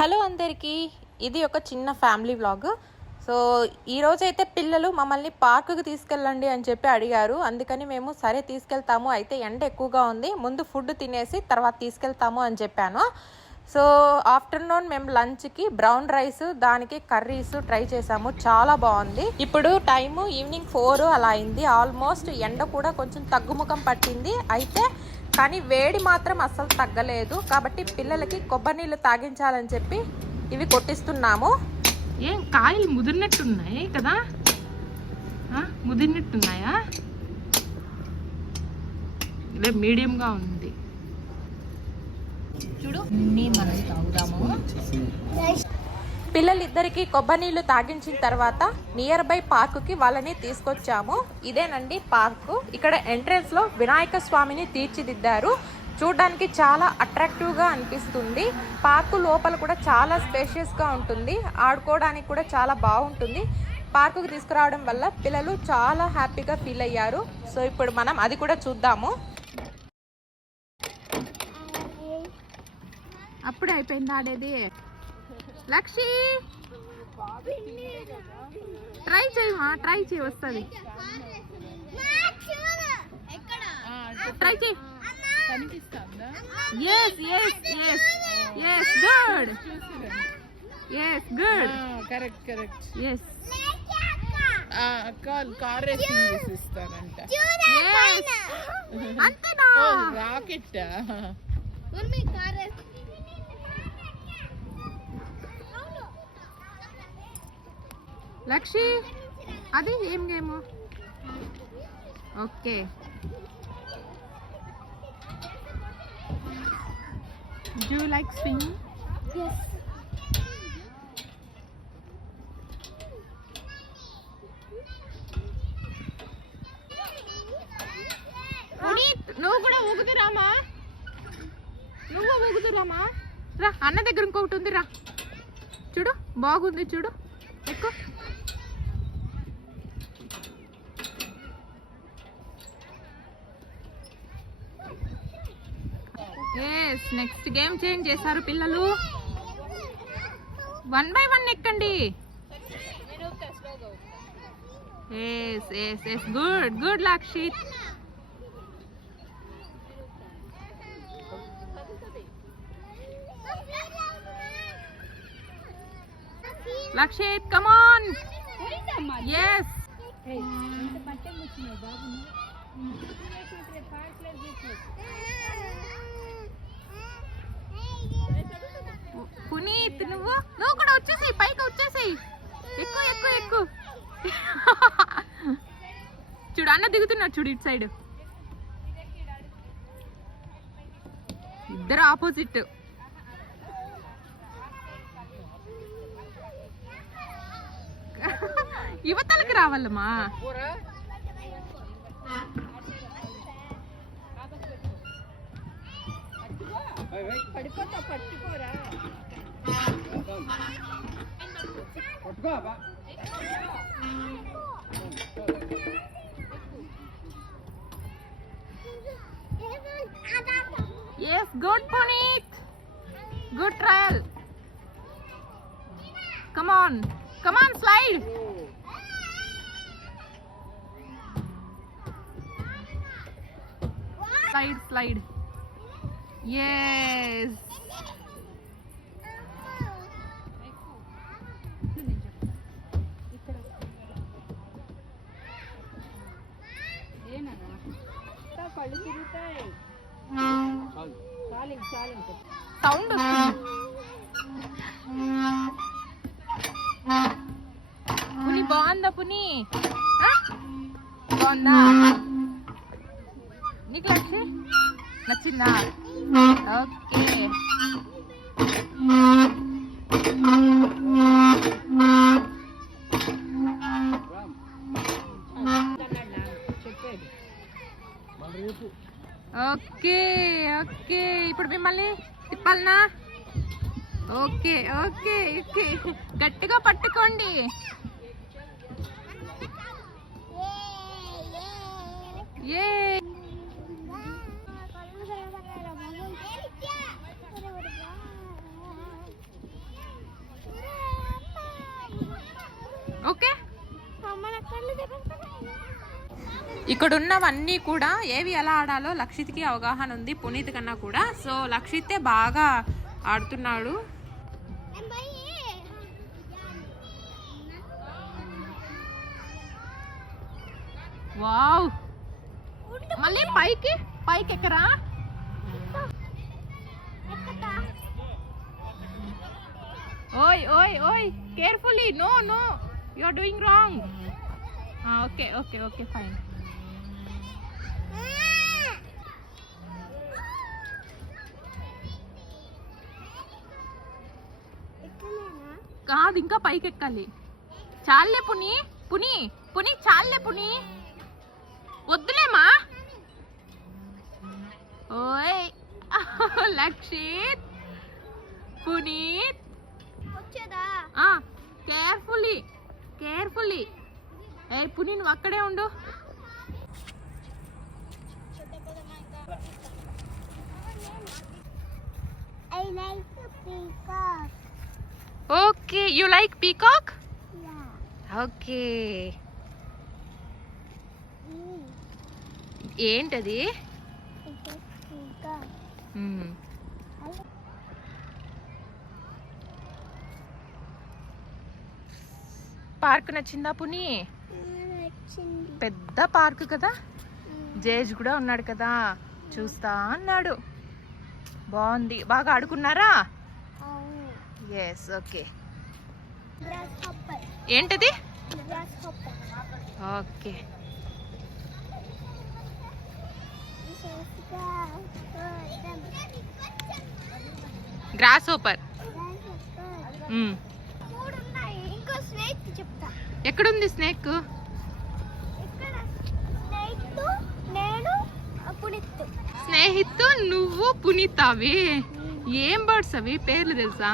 Hello అందరికీ ఇది ఒక చిన్న ఫ్యామిలీ వ్లాగ్. సో ఈరోజైతే పిల్లలు మమ్మల్ని పార్కుకి తీసుకెళ్ళండి అని చెప్పి అడిగారు. అందుకని మేము సరే తీసుకెళ్తాము అయితే ఎండ ఎక్కువగా ఉంది ముందు ఫుడ్ తినేసి తర్వాత తీసుకెళ్తాము అని చెప్పాను. సో ఆఫ్టర్నూన్ మేము లంచ్కి బ్రౌన్ రైస్ దానికి కర్రీస్ ట్రై చేసాము. చాలా బాగుంది. ఇప్పుడు టైము ఈవినింగ్ ఫోర్ అలా అయింది. ఆల్మోస్ట్ ఎండ కూడా కొంచెం తగ్గుముఖం పట్టింది. అయితే కానీ వేడి మాత్రం అస్సలు తగ్గలేదు. కాబట్టి పిల్లలకి కొబ్బరి నీళ్ళు తాగించాలని చెప్పి ఇవి కొట్టిస్తున్నాము. ఏం కాయలు ముదిరినట్టున్నాయి కదా? ఆ, ముదిరినట్టున్నాయా? ఇదే మీడియంగా ఉంది. చూడు మనం తాగుదాము. పిల్లలిద్దరికీ కొబ్బరి నీళ్ళు తాగించిన తర్వాత నియర్ బై పార్కుకి వాళ్ళని తీసుకొచ్చాము. ఇదేనండి పార్కు. ఇక్కడ ఎంట్రన్స్లో వినాయక స్వామిని తీర్చిదిద్దారు. చూడడానికి చాలా అట్రాక్టివ్గా అనిపిస్తుంది. పార్కు లోపల కూడా చాలా స్పేషియస్గా ఉంటుంది. ఆడుకోవడానికి కూడా చాలా బాగుంటుంది. పార్కుకి తీసుకురావడం వల్ల పిల్లలు చాలా హ్యాపీగా ఫీల్ అయ్యారు. సో ఇప్పుడు మనం అది కూడా చూద్దాము. అప్పుడే అయిపోయింది ఆడేది లక్షి! ట్రై చేయమా ట్రై చేయి వస్తుంది. ట్రై చేయి. Yes yes yes yes good yes good correct correct yes call car racing చేసి ఇస్తారంట ఎస్ అంతేనా రాకెట్ లక్షి అది ఏం game? Okay. Do like swing Puneeth నువ్వు కూడా ఊగుతురామా నువ్వు ఊగుతురామా రా అన్న దగ్గర ఇంకొకటి ఉంది రా. చూడు బాగుంది చూడు. ఎక్కువ. ఎస్ నెక్స్ట్ గేమ్ చేంజ్ చేశారు పిల్లలు. వన్ బై వన్ ఎక్కండి. Yes yes yes good good Lakshith Lakshith come on yes Puneeth నువ్వు? నువ్వు కూడా వచ్చేసి పైకి వచ్చేసి ఎక్కువ ఎక్కువ ఎక్కువ. చూడు అన్న దిగుతున్నాడు చూడు ఇటు సైడ్. ఇద్దరు ఆపోజిట్. యువతలకి రావాలమ్మా. పడిపోతా పట్టుకోరా yes good Puneet good trial come on come on slide slide slide Yes కళ్ళు తిరుగుతాయి చాలు చాలు సౌండ్ పుని బాగుందా పుని? బాగుందా? నచ్చిందా? ఓకే. Okay okay. ఇప్పుడు మిమ్మల్ని తిప్పాలనా? Okay okay okay. గట్టిగా పట్టుకోండి. ఏ ఇక్కడ ఉన్నవన్నీ కూడా ఏవి ఎలా ఆడాలో లక్షిత్కి అవగాహన ఉంది పునీత్ కన్నా కూడా. సో లక్షితే బాగా ఆడుతున్నాడు. వావ్! మళ్ళీ పైకి పైకి ఎక్కరా? ఓయ్ ఓయ్ ఓయ్ carefully no no you are doing wrong. Okay okay okay fine కాదు ఇంకా పైకి ఎక్కాలి చాలే పుని పుని పుని చాలే పుని. వద్దులేమా ఓయ్ లక్షిత్ పునీత్. వచ్చేదా? కేర్ఫుల్లీ కేర్ఫుల్లీ ఏ పుని నువ్వు అక్కడే ఉండు. Okay you like peacock. Okay. ఏంటది? Like పార్క్ నచ్చిందా పుని? పెద్ద పార్క్ కదా? జేజ్ కూడా ఉన్నాడు కదా. చూస్తా అన్నాడు. బాగుంది. బాగా ఆడుకున్నారా? ఎస్ ఓకే ఏంటది? ఓకే గ్రాస్ ఓపర్ ఎక్కడుంది స్నేక్ ఇక్కడ స్నేక్ నేను పునిత్తు స్నేహితు నువ్వు పునీతావి. ఏం బర్డ్స్ అవి? పేర్లు తెలుసా?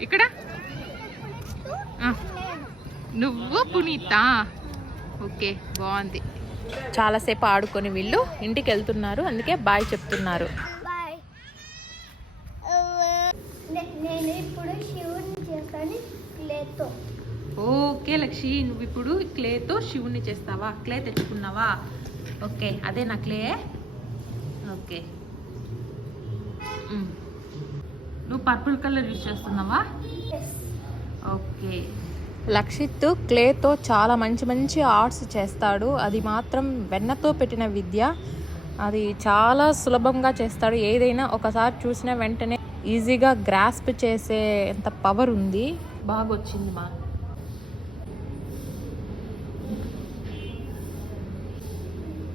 ఇక్కడ? ఆ. నువ్వు పునీత? ఓకే బాగుంది. చాలాసేపు ఆడుకొని వీళ్ళు ఇంటికి వెళ్తున్నారు. అందుకే బాయ్ చెప్తున్నారు. నేను ఇప్పుడు శివుని చేస్తాను. క్లేతో ఓకే లక్షి నువ్వు ఇప్పుడు క్లేతో శివుణ్ణి చేస్తావా? క్లే తెచ్చుకున్నావా? ఓకే అదే నా క్లే. ఓకే. నువ్వు పర్పుల్ కలర్ యూజ్ చేస్తున్నావా? ఓకే. లక్షిత్ క్లేతో చాలా మంచి మంచి ఆర్ట్స్ చేస్తాడు. అది మాత్రం వెన్నతో పెట్టిన విద్య. అది చాలా సులభంగా చేస్తాడు. ఏదైనా ఒకసారి చూసిన వెంటనే ఈజీగా గ్రాస్ప్ చేసే అంత పవర్ ఉంది. బాగా వచ్చింది మా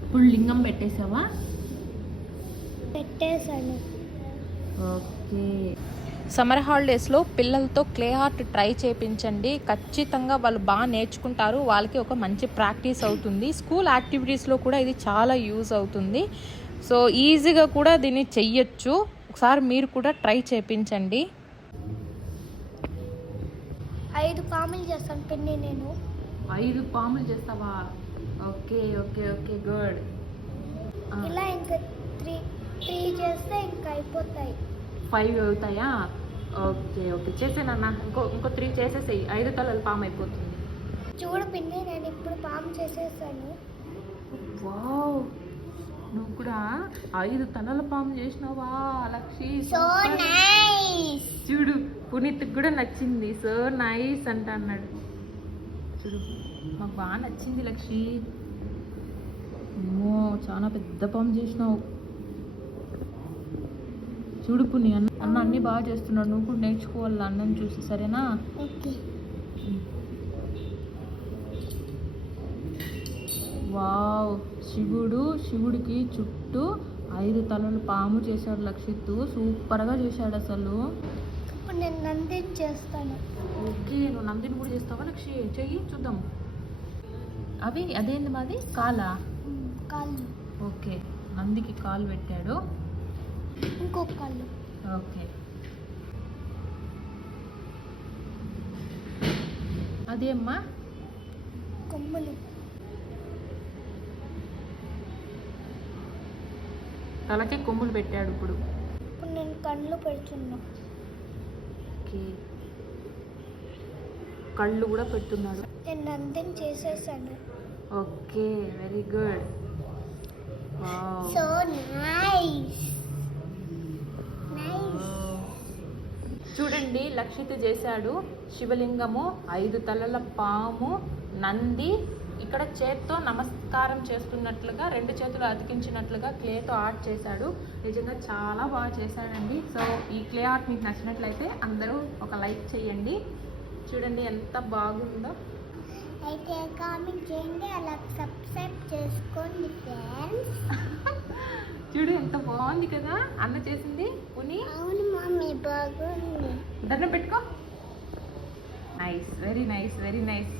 ఇప్పుడు లింగం పెట్టేసావా పెట్టేశాను. ఓకే. సమ్మర్ హాలిడేస్లో పిల్లలతో క్లే ఆర్ట్ ట్రై చేయించండి ఖచ్చితంగా వాళ్ళు బాగా నేర్చుకుంటారు. వాళ్ళకి ఒక మంచి ప్రాక్టీస్ అవుతుంది. స్కూల్ యాక్టివిటీస్లో కూడా ఇది చాలా యూజ్ అవుతుంది. సో ఈజీగా కూడా దీన్ని చెయ్యొచ్చు. ఒకసారి మీరు కూడా ట్రై చేయించండి ఐదు పాములు చేస్తాను పిన్ని నేను. ఐదు పాములు చేస్తావా? ఓకే ఓకే ఓకే గుడ్ ఇలా ఇంకా త్రీ త్రీ చేస్తే ఇంకా అయిపోతాయి. ఫైవ్ అవుతాయా? ఓకే ఓకే చేసేనన్నా ఇంకో ఇంకో త్రీ చేసేసేయి. ఐదు తలలు పాము అయిపోతుంది. చూడు పిన్ని నేను ఇప్పుడు పాము చేసేసాను. వావ్ నువ్వు కూడా ఐదు తలల పాము చేసినావా లక్షి సో super. నైస్ చూడు పునీత్ కూడా నచ్చింది. సో నైస్ అంట అన్నాడు. చూడు. మాకు బాగా నచ్చింది లక్షి అమ్మో చాలా పెద్ద పాము చేసినావు. చూడు పుని అన్న అన్న అన్ని బాగా చేస్తున్నాడు. నువ్వు కూడా నేర్చుకోవాలి అన్నం చూసి సరేనా? వావ్ శివుడు శివుడికి చుట్టూ ఐదు తలలు పాము చేశాడు లక్షిత్తు సూపర్గా చేశాడు అసలు. నేను నందిని చేస్తాను. ఓకే నువ్వు నందిని కూడా చేస్తావా లక్షి చెయ్యి చూద్దాం. అవి అదేంది మాది? కాలా? కాళ్ళు. ఓకే. నందికి కాలు పెట్టాడు. ఇంకొక కాళ్ళు. ఓకే. అదే అమ్మా కొమ్ములు. తలకే కొమ్ములు పెట్టాడు ఇప్పుడు. ఇప్పుడు నేను కళ్ళు పెడుతున్నా. ఓకే. కళ్ళు కూడా పెడుతున్నాడు. నేను నందిని చేసేసాను. Okay very good. So nice. చూడండి లక్షిత చేశాడు. శివలింగము ఐదు తలల పాము నంది. ఇక్కడ చేత్తో నమస్కారం చేస్తున్నట్లుగా రెండు చేతులు అతికించినట్లుగా క్లేతో ఆర్ట్ చేశాడు. నిజంగా చాలా బాగా చేశాడండి. సో ఈ క్లే ఆర్ట్ మీకు నచ్చినట్లయితే అందరూ ఒక లైక్ చేయండి. చూడండి ఎంత బాగుందో. అయితే కామెంట్ చేయండి అలా సబ్స్క్రైబ్ చేసుకోండి ఫ్రెండ్స్. చూడు ఎంత బాగుంది కదా అన్న చేసింది. పుని అవును మమ్మీ బాగుంది. దండం పెట్టుకో. Nice very nice very nice